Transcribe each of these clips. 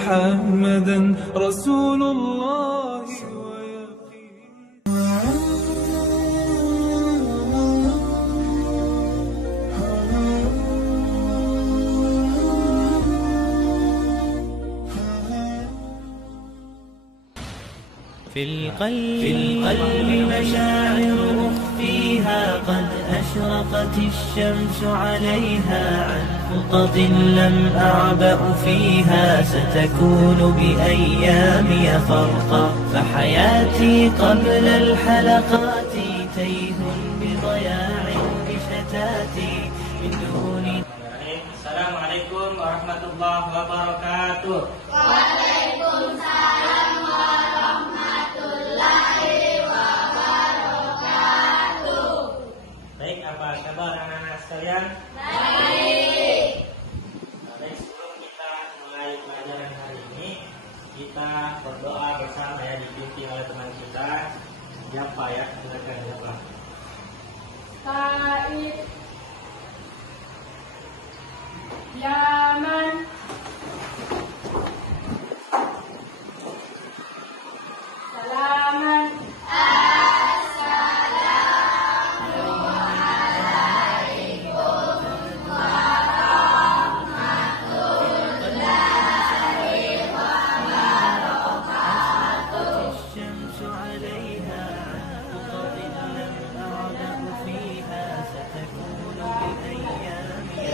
محمدا رسول الله في القلب مشاعر أخفيها قد أشرقت الشمس عليها عن خطط لم أعبأ فيها ستكون بأيامي فرقا فحياتي قبل الحلقات تيه بضياع بشتاتي من دون. السلام عليكم ورحمة الله وبركاته. Waalaikumsalam warahmatullahi wabarakatuh. Baik, apa kabar anak-anak sekalian? Baik. Baik, sebelum kita mulai pelajaran hari ini, kita berdoa bersama ya, dipimpin oleh teman kita. Siapa ya? Silakan siapa? Said Yaman Salaman الشمس عليها خطط لم أعبأ فيها ستكون بأيامي.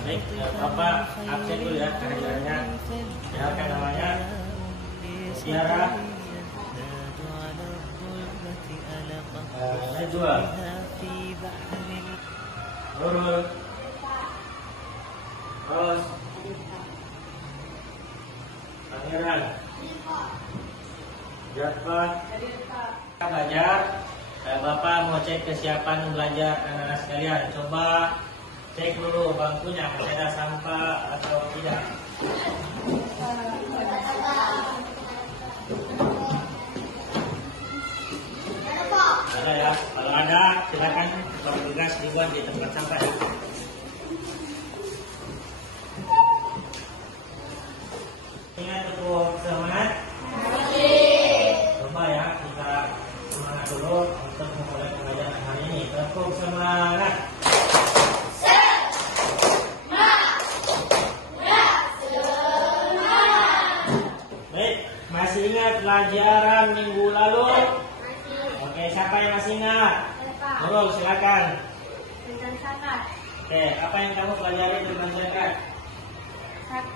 Baik, Bapak absen dulu ya kehadirannya. Silakan namanya. Tiara. Najwa. Nurul. Ros. Pangeran. Jatfa. Belajar. Bapak mau cek kesiapan belajar anak-anak sekalian. Coba cek dulu bangkunya masih ada sampah atau tidak. Ada ya. Kalau ada silakan petugas dibuat di tempat sampah ya. Ingat untuk semangat. Coba ya kita semangat dulu untuk memulai pelajaran hari ini. Tepuk semangat. Masih ingat pelajaran minggu lalu? Oke, siapa yang masih ingat? Nurul, silakan. tentang zakat. Oke, apa yang kamu pelajari tentang zakat?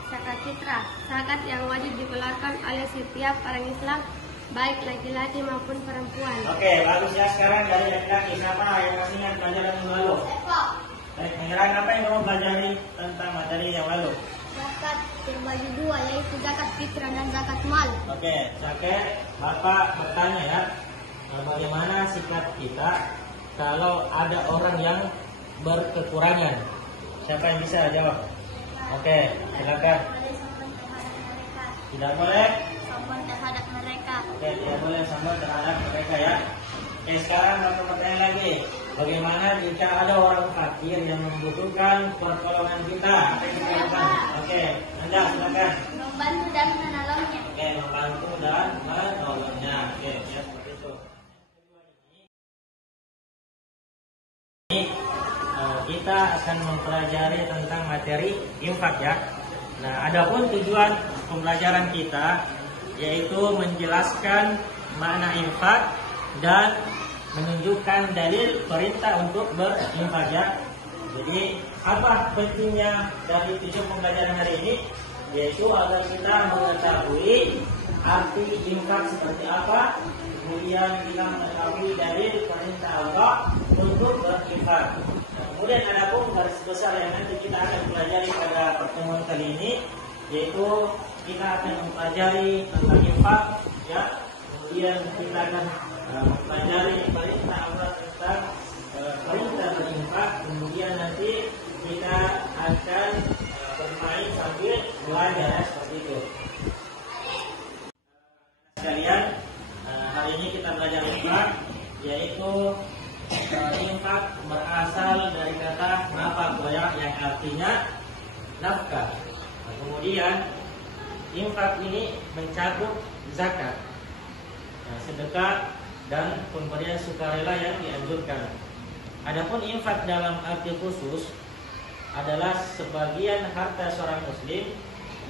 Zakat fitrah, zakat yang wajib dikeluarkan oleh setiap orang Islam, baik laki-laki maupun perempuan. Oke, bagus ya. Sekarang dari laki-laki, siapa yang masih ingat pelajaran minggu lalu? Baik, Pangeran, apa yang kamu pelajari tentang materi yang lalu? Zakat terbagi dua, yaitu zakat fitrah dan zakat mal. Oke, zakat, Bapak bertanya ya, bagaimana sikap kita kalau ada orang yang berkekurangan? Siapa yang bisa jawab? Oke, silakan. Tidak boleh Sombong terhadap mereka. Oke, tidak boleh sombong terhadap mereka ya. Oke, sekarang satu pertanyaan lagi. Bagaimana jika ada orang fakir yang membutuhkan pertolongan kita? Apa yang kita lakukan? Oke, Anda silakan. Membantu dan menolongnya. Oke, membantu dan menolongnya. Oke, ya seperti itu. Ini kita akan mempelajari tentang materi infak ya. Nah, adapun tujuan pembelajaran kita yaitu menjelaskan makna infak dan menunjukkan dalil perintah untuk berinfak ya. Jadi apa pentingnya dari tujuan pembelajaran hari ini? Yaitu agar kita mengetahui arti infak seperti apa, kemudian kita mengetahui dalil perintah Allah untuk berinfak. Nah, kemudian ada pun garis besar yang nanti kita akan pelajari pada pertemuan kali ini, yaitu kita akan mempelajari tentang infak ya. Kemudian kita akan mempelajari perintah Allah tentang perintah berinfak. Kemudian nanti kita akan bermain sambil belajar ya, seperti itu. Sekalian, hari ini kita belajar infak, yaitu infak berasal dari kata nafkah yang artinya nafkah. Nah, kemudian infak ini mencakup zakat, sedekah dan pemberian sukarela yang dianjurkan. Adapun infak dalam arti khusus adalah sebagian harta seorang muslim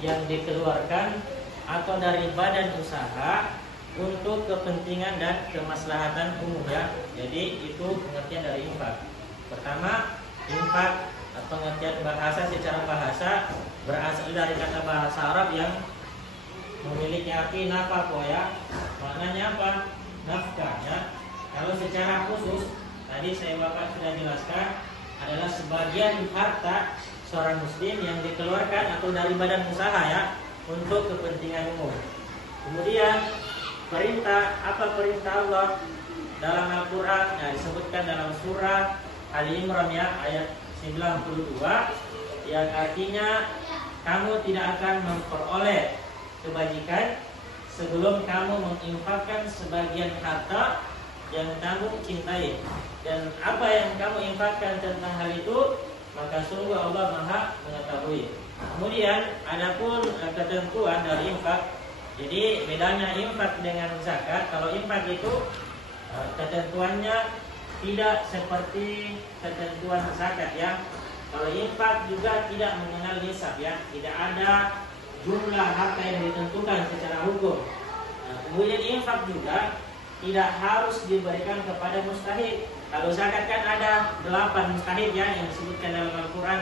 yang dikeluarkan atau dari badan usaha untuk kepentingan dan kemaslahatan umum ya. Jadi itu pengertian dari infak. Pertama, infak atau pengertian bahasa secara bahasa berasal dari kata bahasa Arab yang memiliki arti nafkah ya. Maknanya apa? Nafkah ya. Kalau secara khusus tadi saya Bapak sudah jelaskan adalah sebagian harta seorang muslim yang dikeluarkan atau dari badan usaha ya untuk kepentingan umum. Kemudian perintah, apa perintah Allah dalam Al-Quran? Nah, disebutkan dalam surah Ali Imran ya, ayat 92 yang artinya kamu tidak akan memperoleh kebajikan sebelum kamu menginfakkan sebagian harta yang kamu cintai, dan apa yang kamu infakkan tentang hal itu maka sungguh Allah Maha mengetahui. Kemudian adapun ketentuan dari infak, jadi bedanya infak dengan zakat. Kalau infak itu ketentuannya tidak seperti ketentuan zakat ya. Kalau infak juga tidak mengenal nisab ya, tidak ada jumlah harta yang ditentukan secara hukum. Nah, kemudian infak juga tidak harus diberikan kepada mustahik. Kalau zakat kan ada 8 mustahik ya yang disebutkan dalam Al-Quran.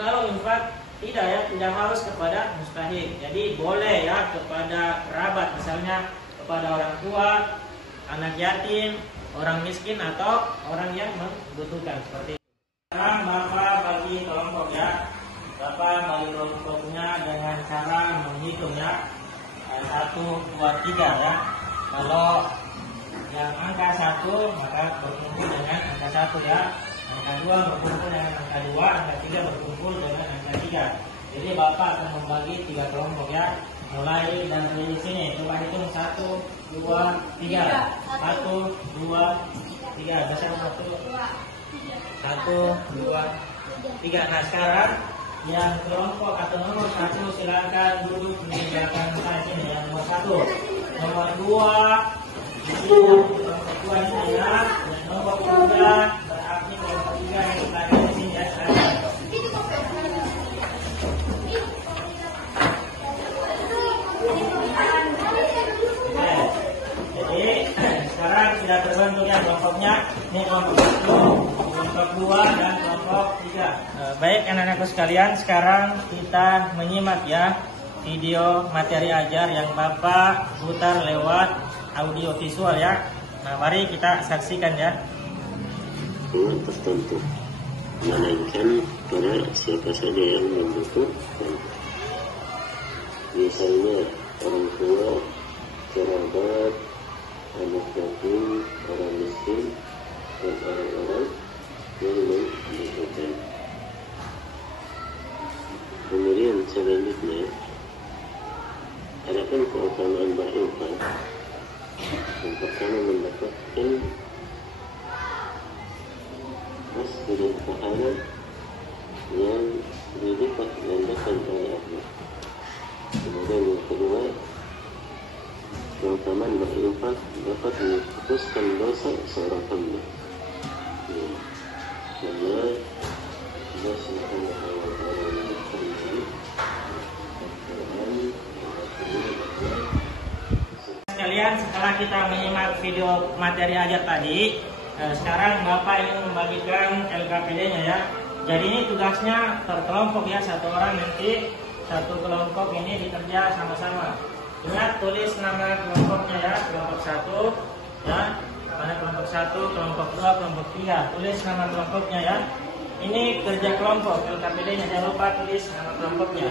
Kalau infak tidak ya, tidak harus kepada mustahik. Jadi boleh ya kepada kerabat, misalnya kepada orang tua, anak yatim, orang miskin atau orang yang membutuhkan seperti itu. Sekarang Bapak bagi kelompok ya. Bapak bagi kelompoknya dengan cara menghitung ya. 1, 2, 3 ya. Kalau yang angka 1 maka berkumpul dengan angka 1 ya. Angka 2 berkumpul dengan angka 2, angka 3 berkumpul dengan angka 3. Jadi Bapak akan membagi 3 kelompok ya. Mulai dari sini, coba hitung 1, 2, 3. 1, 2, 3. Besar 1, 2, 3. Nah sekarang yang kelompok atau nomor 1 silakan duduk di belakang saya sini. Yang nomor 1, nomor 2 kelompok 2 saya, dan nomor 3 berarti kelompok 3 yang kita ada di sini ya. Jadi sekarang sudah terbentuk ya kelompoknya. Ini kelompok 1, kelompok 2 dan kelompok 3. Baik anak-anakku sekalian, sekarang kita menyimak ya video materi ajar yang Bapak putar lewat audio visual ya. Nah, mari kita saksikan ya. Dengan tertentu, melainkan pada siapa saja yang membutuhkan. Misalnya orang tua, kerabat, anak yatim, orang miskin, dan orang-orang yang membutuhkan. Kemudian selanjutnya, adapun keutamaan berinfak. Yang pertama mendapatkan masjidil pahala yang dilipat gandakan oleh Allah. Kemudian yang kedua, keutamaan berinfak dapat menghapuskan dosa seorang hamba. Karena Allah Subhanahu wa Ta'ala berfirman, Sekalian, setelah kita menyimak video materi ajar tadi, sekarang Bapak ingin membagikan LKPD-nya ya. Jadi ini tugasnya terkelompok ya, satu orang nanti satu kelompok ini dikerja sama-sama. Ingat tulis nama kelompoknya ya, kelompok 1 ya. Mana kelompok 1, kelompok 2, kelompok 3. Tulis nama kelompoknya ya. Ini kerja kelompok LKPD-nya, jangan lupa tulis nama kelompoknya.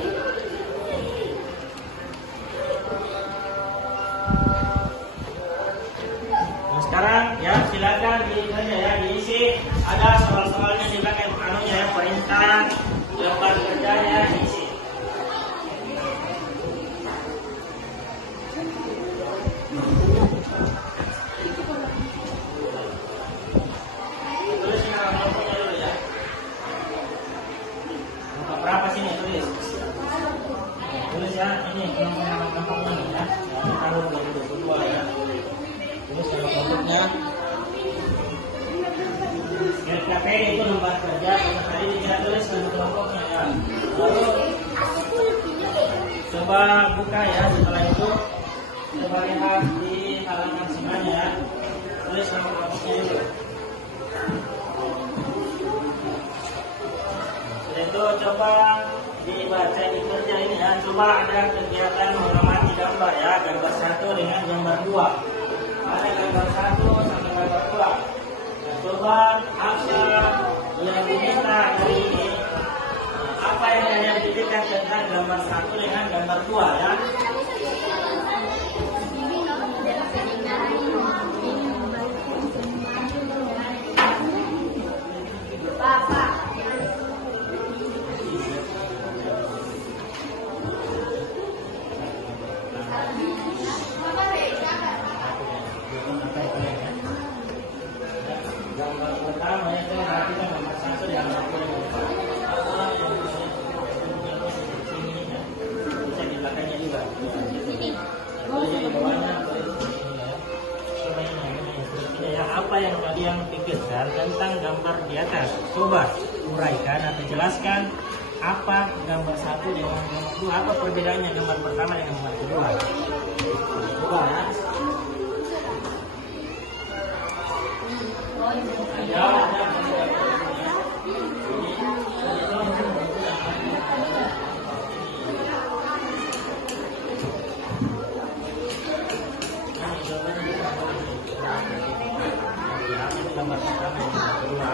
Nah, sekarang ya silakan dikerja ya, diisi. Ada soal-soalnya di belakang anunya ya, perintah gambar kerjanya diisi. Berapa sini tulis? Tulis ya, ini kelompoknya ya. Tahun 2022 ya. Tulis nama kelompoknya. LKPD itu lembar kerja, tadi kita tulis nama kelompoknya ya. Lalu coba buka ya, setelah itu coba lihat di halaman sebelahnya ya. Tulis nama kelompoknya dulu. Itu coba dibaca di kerja ini ya. Coba ada kegiatan mengamati gambar ya, gambar 1 dengan gambar 2. Ada gambar 1 sama gambar 2. Nah, coba apa yang diminta hari ini, apa yang kalian pikirkan tentang gambar 1 dengan gambar 2 ya. Gambar pertama itu berarti kan gambar 1 dan gambar 2. Bisa di belakangnya juga. Jadi bawahnya ya, apa yang kalian pikirkan tentang gambar di atas? Coba uraikan atau jelaskan apa gambar 1 dengan gambar 2, apa perbedaannya gambar pertama dengan gambar kedua. Coba ya. Gambar pertama yang kedua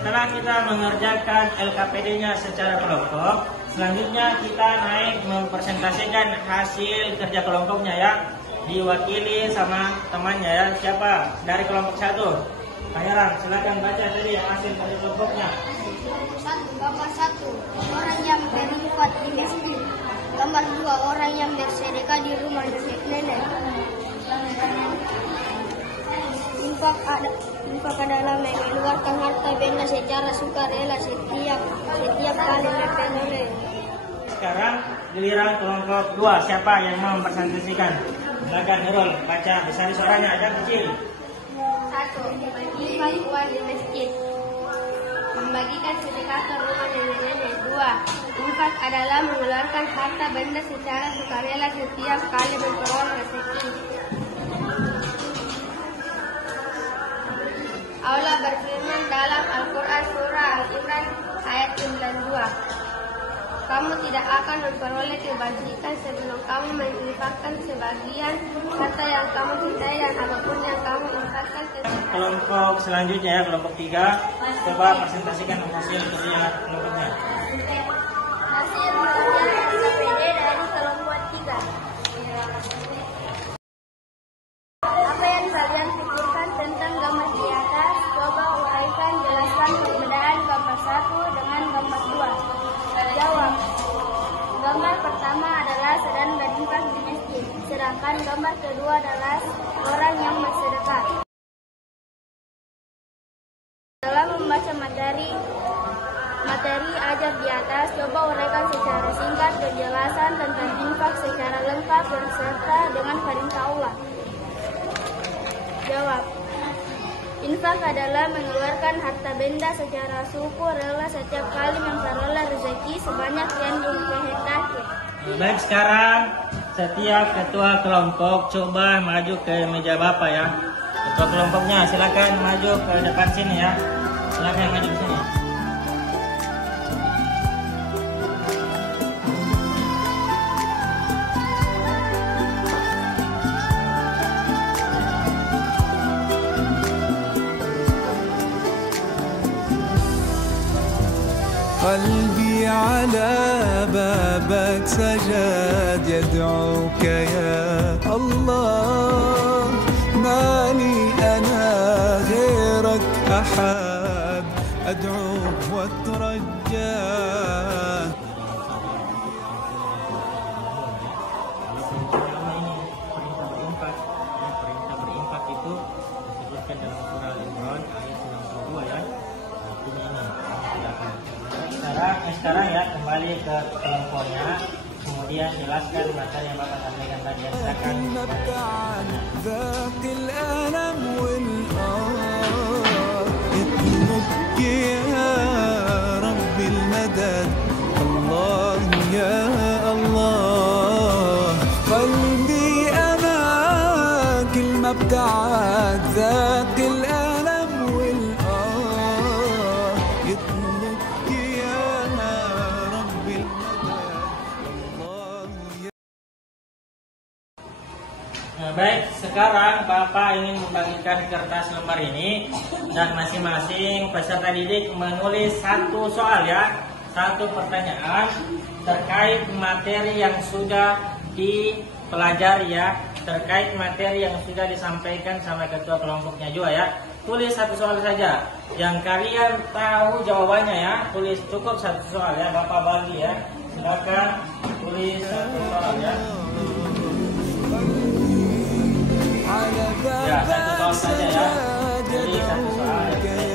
Setelah kita mengerjakan LKPD-nya secara kelompok, selanjutnya kita naik mempresentasikan hasil kerja kelompoknya ya. Diwakili sama temannya ya. Siapa? Dari kelompok 1. Pangeran, silakan baca tadi hasil kerja kelompoknya. Gambar 1, orang yang berinfak di masjid. Gambar 2, orang yang bersedekah di rumah nenek. Infak adalah mengeluarkan harta benda secara sukarela setiap kali memperoleh. Sekarang giliran kelompok 2, siapa yang mau mempresentasikan? Silakan Nurul, baca besar suaranya, ada kecil. 1. Infak uang di masjid. Membagikan sedekah ke rumah nenek-nenek. 2. Infak adalah mengeluarkan harta benda secara sukarela setiap kali memperoleh rezeki. Allah berfirman dalam Al-Quran surah Al-Imran ayat 92. Kamu tidak akan memperoleh kebajikan sebelum kamu menginfakkan sebagian harta yang kamu cintai dan apapun yang kamu infakkan. Kelompok selanjutnya ya, kelompok 3. Coba presentasikan hasil kerja kelompoknya. Hasil kerja pertama adalah sedang berinfak di masjid, sedangkan gambar kedua adalah orang yang bersedekah. Dalam membaca materi ajar di atas, coba uraikan secara singkat penjelasan tentang infak secara lengkap berserta dengan perintah Allah. Jawab. Infak adalah mengeluarkan harta benda secara sukarela setiap kali memperoleh rezeki sebanyak yang dikehendaki. Baik, sekarang setiap ketua kelompok coba maju ke meja Bapak ya. Ketua kelompoknya silakan maju ke depan sini ya. Silakan maju ke sini. قلبي على بابك سجاد يدعوك يا الله ما لي أنا غيرك أحد أدعوك وأترجاه. Perintah berinfak itu disebutkan dalam surah Al-Imran ayat 92 ya. Sekarang ya kembali ke kelompoknya, kemudian jelaskan materi yang Bapak sampaikan tadi. Silakan. ذاق الألم والآه يطلبك يا رب المدد الله يا الله قلبي أنا كل ما ابتعد ذاق الألم والآه يطلبك يا رب المدد الله يا. Nah, baik, sekarang Bapak ingin membagikan kertas lembar ini dan masing-masing peserta didik menulis satu soal ya, satu pertanyaan terkait materi yang sudah dipelajari ya, terkait materi yang sudah disampaikan sama ketua kelompoknya juga ya. Tulis satu soal saja, yang kalian tahu jawabannya ya, tulis cukup satu soal ya, Bapak bagi ya. Silakan tulis satu soal ya. Ya, satu soal saja ya. Jadi satu soal. Ini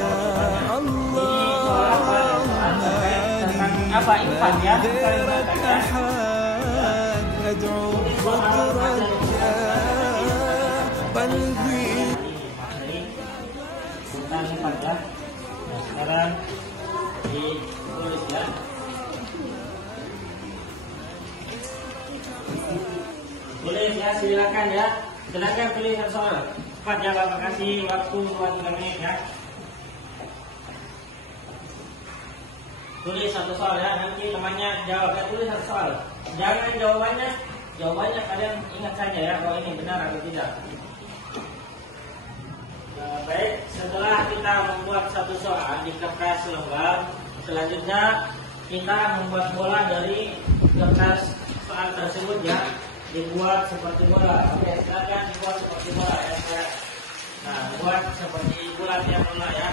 soal apa? Soal terkait tentang apa infak ya? Tentang infak ya. Nah, sekarang ditulis ya. Tulis ya, silakan ya. Silakan pilih satu soal. Cepat ya, Bapak kasih waktu 2-3 menit ya. Tulis satu soal ya, nanti temannya jawab ya. Tulis satu soal. Jangan jawabannya kalian ingat saja ya, kalau ini benar atau tidak. Nah, baik, setelah kita membuat satu soal di kertas lembar, selanjutnya kita membuat bola dari kertas soal tersebut ya. Dibuat seperti bola. Oke, silakan dibuat seperti bola ya. Nah, buat seperti bulat ya bola ya.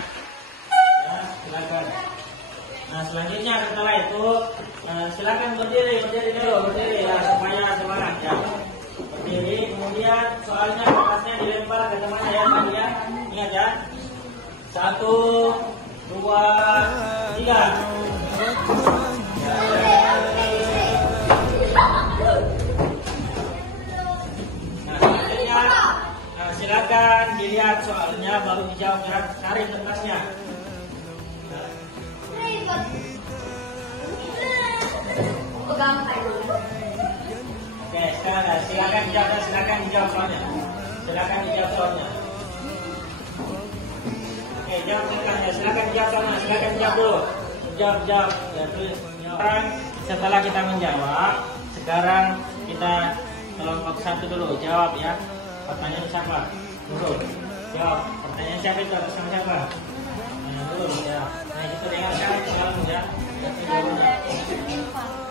Ya, silakan. Nah, selanjutnya setelah itu silakan berdiri dulu ya supaya semangat ya. Berdiri, kemudian soalnya kertasnya dilempar ke temannya ya tadi ya. Ingat ya. 1, 2, 3. Silakan dilihat soalnya baru dijawab ya. Cari kertasnya. Oke, sekarang silakan dijawab soalnya. Silakan dijawab soalnya. Oke, jawab silakan dijawab soalnya. Silakan dijawab dulu. Jawab. Ya, tulis. Sekarang setelah kita menjawab, sekarang kita kelompok 1 dulu jawab ya. Pertanyaan siapa? Dulu. Jawab. Pertanyaan siapa itu atas nama siapa? Dulu ya. Nah, itu dengarkan selalu ya.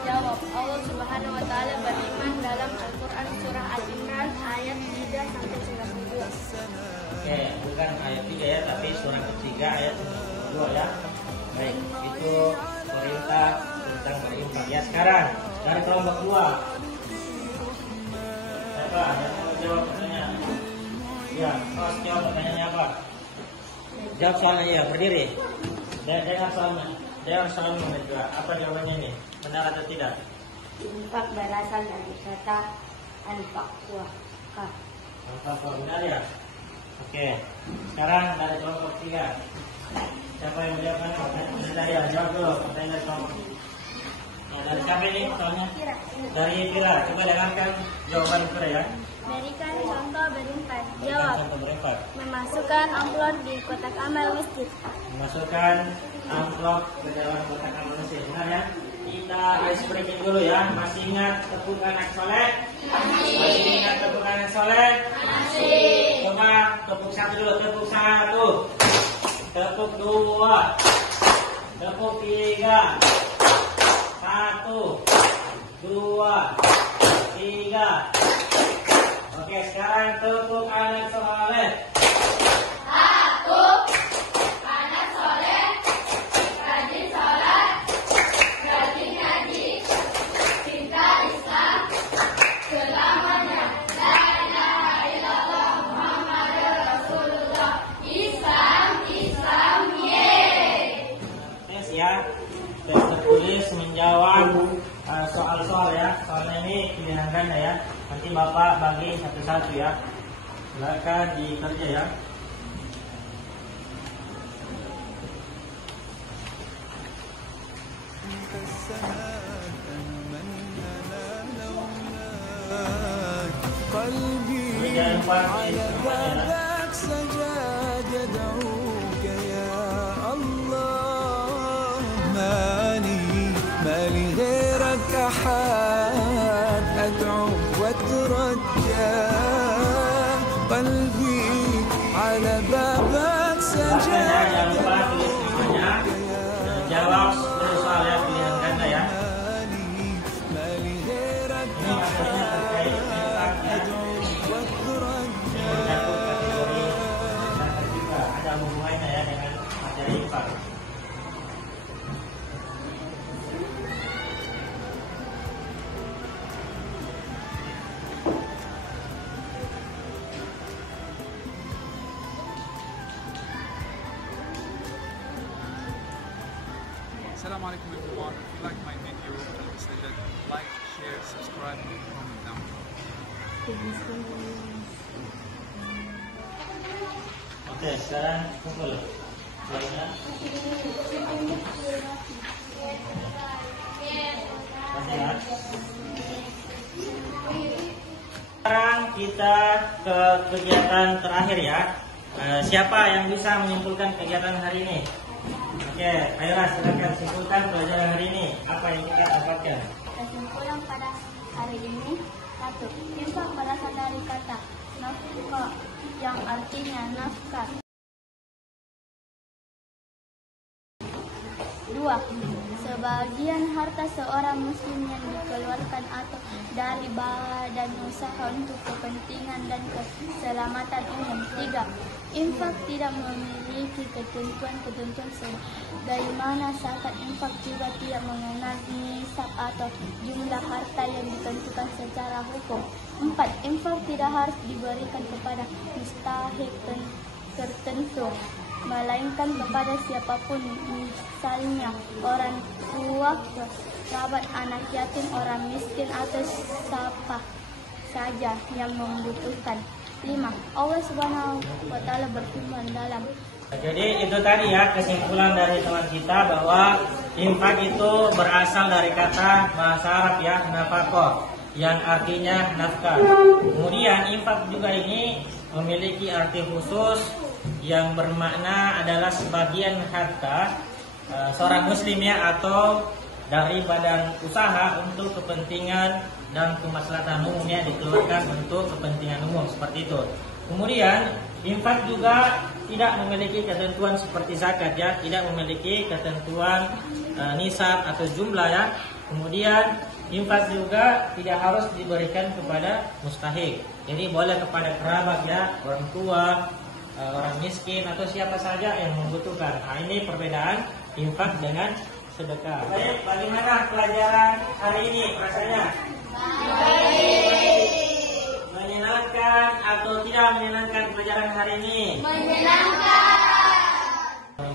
Jawab. Allah Subhanahu wa taala berfirman dalam Al-Qur'an surah Al-Imran ayat 3 sampai 92. Oke, bukan ayat 3 ya, tapi surah ketiga ayat 92 ya. Baik, itu perintah tentang berinfak ya. Sekarang dari kelompok 2. Siapa yang mau jawab pertanyaan? Ya, Mas jawab pertanyaannya apa? Jawab soalnya ya, berdiri. Dengar soalnya. Dengar soalnya juga. Apa jawabannya ini? Benar atau tidak? Infak berasal dari kata al-faqwa. Al-faqwa benar ya? Oke. Sekarang dari kelompok 3. Siapa yang menjawabkan? Dari ya, jawab dulu. Pertanyaan dari kelompok. Nah, dari siapa ini soalnya? Dari Pira. Coba dengarkan jawaban Pira ya. Berikan contoh berempat. Jawab. Contoh berempat. Memasukkan amplop di kotak amal masjid. Memasukkan amplop ke dalam kotak amal masjid. Benar ya? Kita ice breaking dulu ya. Masih ingat tepuk anak soleh? Masih ingat tepuk anak soleh? Masih. Coba tepuk 1 dulu. Tepuk 1. Tepuk 2. Tepuk 3. 1, 2, 3. Oke, sekarang tepuk anak soleh. 1. Anak soleh, rajin sholat, rajin ngaji, cinta Islam, selamanya. La ilaha illallah Muhammadur Rasulullah. Islam, yeay. Tes ya. Tes tertulis menjawab soal-soal ya. Soalnya ini pilihan ganda ya. Nanti Bapak bagi satu-satu ya. Silakan dikerja ya. قلبي على بابك سجاد يدعوك يا الله مالي غيرك أحد أدعو وأترجى قلبي على بابك سجاد Jangan lupa tulis namanya. Jawab soal ya, pilihan ganda ya. مالي غيرك Ini maksudnya terkait infak ya. Menyangkut kategori zakat juga. Ada hubungannya ya dengan materi infak. Assalamu alaikum everyone. If you like my video, like, share, subscribe, and comment down below. Oke, sekarang kumpul. Lainnya. Masih ya? Sekarang kita ke kegiatan terakhir ya. Siapa yang bisa menyimpulkan kegiatan hari ini? Oke, ayolah silakan simpulkan pelajaran hari ini. Apa yang kita dapatkan? Kesimpulan pada hari ini: 1. Infak berasal dari kata nafkah yang artinya nafkah. 2. Sebagian harta seorang muslim yang dikeluarkan atau dari badan usaha untuk kepentingan dan keselamatan umum. 3. Infak tidak memiliki ketentuan-ketentuan sebagaimana zakat. Infak juga tidak mengenal nisab atau jumlah harta yang ditentukan secara hukum. 4. Infak tidak harus diberikan kepada mustahik tertentu, melainkan kepada siapapun, misalnya orang tua, kerabat, anak yatim, orang miskin, atau siapa saja yang membutuhkan. 5. Allah Subhanahu wa Ta'ala berfirman dalam Jadi itu tadi ya kesimpulan dari teman kita bahwa infak itu berasal dari kata bahasa Arab ya, nafaqah, yang artinya nafkah. Kemudian infak juga ini memiliki arti khusus yang bermakna adalah sebagian harta seorang muslim ya, atau dari badan usaha untuk kepentingan dan kemaslahatan umumnya dikeluarkan untuk kepentingan umum, seperti itu. Kemudian infak juga tidak memiliki ketentuan seperti zakat ya, tidak memiliki ketentuan nisab atau jumlah ya. Kemudian infak juga tidak harus diberikan kepada mustahik. Jadi boleh kepada kerabat ya, orang tua, orang miskin, atau siapa saja yang membutuhkan. Nah, ini perbedaan infak dengan sedekah. Baik, bagaimana pelajaran hari ini rasanya? Menyenangkan atau tidak menyenangkan pelajaran hari ini?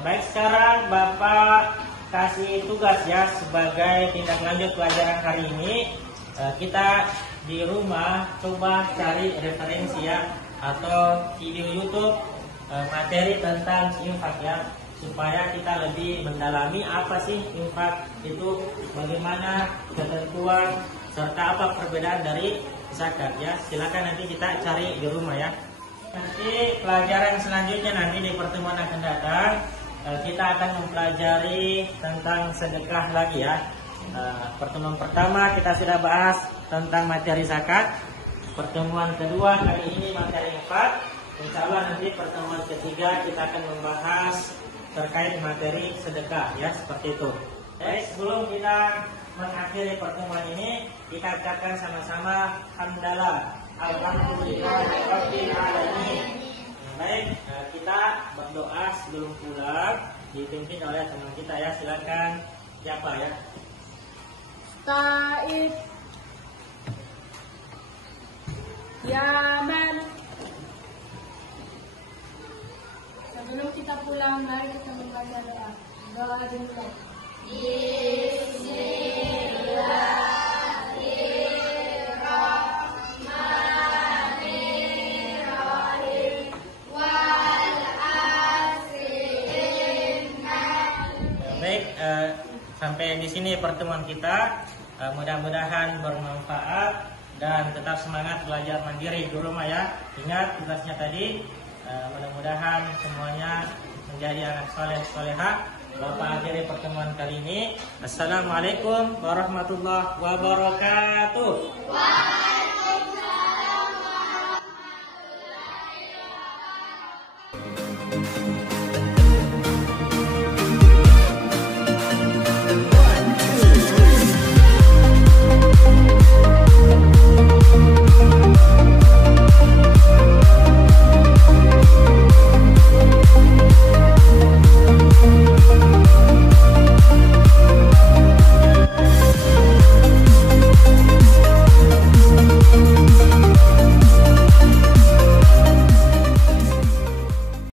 Baik, sekarang Bapak kasih tugas ya sebagai tindak lanjut pelajaran hari ini. Kita di rumah coba cari referensi ya atau video YouTube materi tentang infak ya, supaya kita lebih mendalami apa sih infak itu, bagaimana ketentuan serta apa perbedaan dari zakat ya. Silakan nanti kita cari di rumah ya. Nanti pelajaran selanjutnya nanti di pertemuan akan datang kita akan mempelajari tentang sedekah lagi ya. Pertemuan pertama kita sudah bahas tentang materi zakat. Pertemuan kedua kali ini materi infak. Insya Allah nanti pertemuan ketiga kita akan membahas terkait materi sedekah ya, seperti itu. Jadi sebelum kita mengakhiri pertemuan ini, kita ucapkan sama-sama hamdalah, alhamdulillahirabbil alamin. Baik, kita berdoa sebelum pulang, dipimpin oleh teman kita ya. Silakan, siapa ya? Taib, Yaman. Sebelum kita pulang, mari kita membaca doa. Doa dulu. Bismillahirrahmanirrahim. Baik, sampai di sini pertemuan kita. Mudah-mudahan bermanfaat dan tetap semangat belajar mandiri di rumah ya. Ingat tugasnya tadi. Mudah-mudahan semuanya menjadi anak soleh solehah. Bapak akhiri pertemuan kali ini. Assalamualaikum warahmatullahi wabarakatuh.